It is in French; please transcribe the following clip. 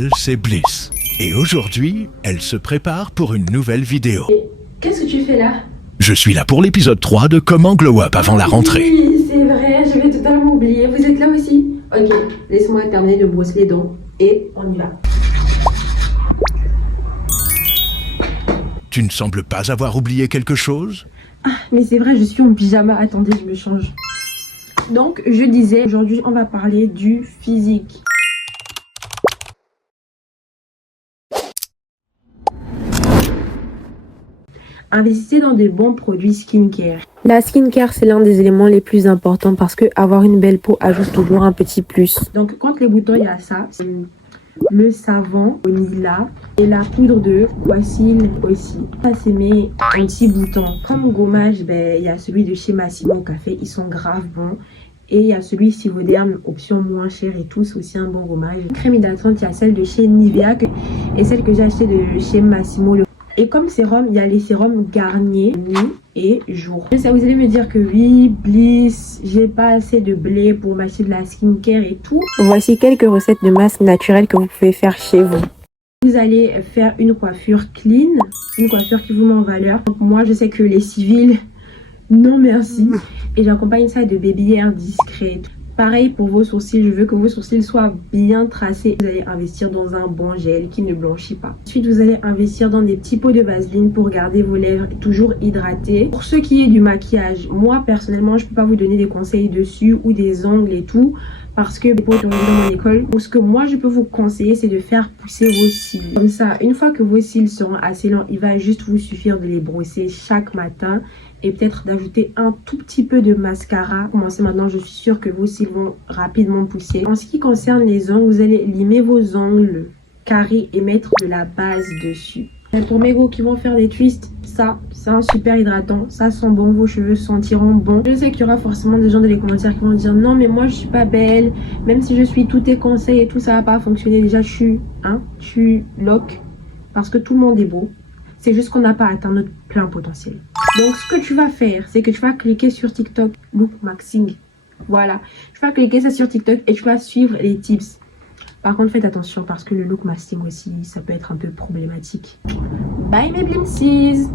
Elle, c'est Bliss. Et aujourd'hui, elle se prépare pour une nouvelle vidéo. Qu'est-ce que tu fais là? Je suis là pour l'épisode 3 de Comment Glow Up avant la rentrée. Oui, c'est vrai, j'avais totalement oublié. Vous êtes là aussi? Ok, laisse-moi terminer de brosser les dents et on y va. Tu ne sembles pas avoir oublié quelque chose? Ah, mais c'est vrai, je suis en pyjama. Attendez, je me change. Donc, je disais, aujourd'hui, on va parler du physique. Investissez dans des bons produits skincare. La skincare, c'est l'un des éléments les plus importants parce que avoir une belle peau ajoute toujours un petit plus. Donc, contre les boutons, il y a ça. Le savon au Nila et la poudre de Wassil aussi. Ça, c'est mes anti-boutons. Comme gommage, il y a celui de chez Massimo Café. Ils sont grave bons. Et il y a celui Sivoderm, option moins chère et tout, c'est aussi un bon gommage. Crème hydratante, il y a celle de chez Nivea et celle que j'ai achetée de chez Massimo. Et comme sérum, il y a les sérums Garnier nuit et jour. Ça, vous allez me dire que oui, Bliss, j'ai pas assez de blé pour m'acheter de la skincare et tout. Voici quelques recettes de masques naturels que vous pouvez faire chez vous. Vous allez faire une coiffure clean, une coiffure qui vous met en valeur. Donc moi, je sais que les civils, non merci. Et j'accompagne ça de baby hair discret. Pareil pour vos sourcils, je veux que vos sourcils soient bien tracés. Vous allez investir dans un bon gel qui ne blanchit pas. Ensuite, vous allez investir dans des petits pots de vaseline pour garder vos lèvres toujours hydratées. Pour ce qui est du maquillage, moi personnellement, je ne peux pas vous donner des conseils dessus ou des ongles et tout. Parce que pour retourner dans mon école, ce que moi je peux vous conseiller, c'est de faire pousser vos cils. Comme ça, une fois que vos cils seront assez longs, il va juste vous suffire de les brosser chaque matin. Et peut-être d'ajouter un tout petit peu de mascara. Commencez maintenant, je suis sûre que vos cils vont rapidement pousser. En ce qui concerne les ongles, vous allez limer vos ongles carrés et mettre de la base dessus. Pour mes gros qui vont faire des twists, ça, c'est un super hydratant. Ça sent bon, vos cheveux sentiront bon. Je sais qu'il y aura forcément des gens dans les commentaires qui vont dire non, mais moi je suis pas belle. Même si je suis tous tes conseils et tout, ça va pas fonctionner. Déjà, je suis loc parce que tout le monde est beau. C'est juste qu'on n'a pas atteint notre plein potentiel. Donc, ce que tu vas faire, c'est que tu vas cliquer sur TikTok, Look Maxing. Voilà. Tu vas cliquer ça sur TikTok et tu vas suivre les tips. Par contre, faites attention parce que le look masking aussi, ça peut être un peu problématique. Bye mes blimsies!